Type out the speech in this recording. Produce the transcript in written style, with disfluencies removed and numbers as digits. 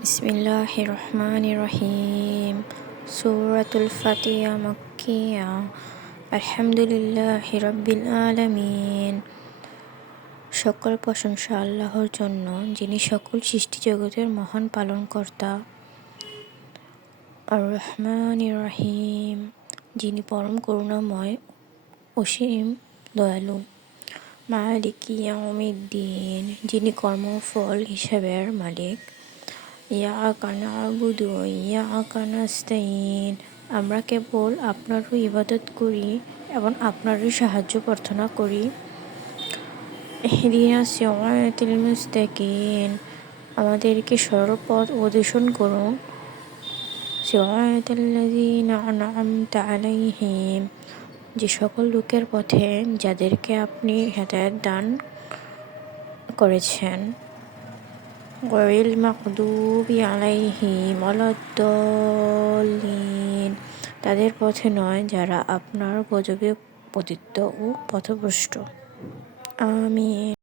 বিসমিল্লাহির রহমানির রহিম। সূরাতুল ফাতিহা মাক্কিয়া। আলহামদুলিল্লাহি রাব্বিল আলামিন। সকল প্রশংসা আল্লাহর জন্য, যিনি সকল সৃষ্টি জগতের মহান পালনকর্তা। আর রহমানির রহিম, যিনি পরম করুণাময়, অসীম দয়ালু। মালিকি ইয়াউমিদ্দিন, যিনি কর্মফল হিসাবের মালিক। ইয়াকা না'বুদু ওয়া ইয়াকা নাস্তাইন, আমরা কেবল আপনারই ইবাদত করি এবং আপনারই সাহায্য প্রার্থনা করি। ইহদিনাস সিরাতাল মুস্তাকিম, আমাদেরকে সরল পথ প্রদর্শন করুন। সিরাতাল্লাযীনা আন'আমতা আলাইহিম, যে সকল লোকের পথে যাদেরকে আপনি হেদায়েত দান করেছেন। গায়রিল মাগদুবি আলাইহিম ওয়ালাদ-দাল্লিন, তাদের পথে নয় যারা আপনার গজবে পতিত ও পথভ্রষ্ট। আমিন।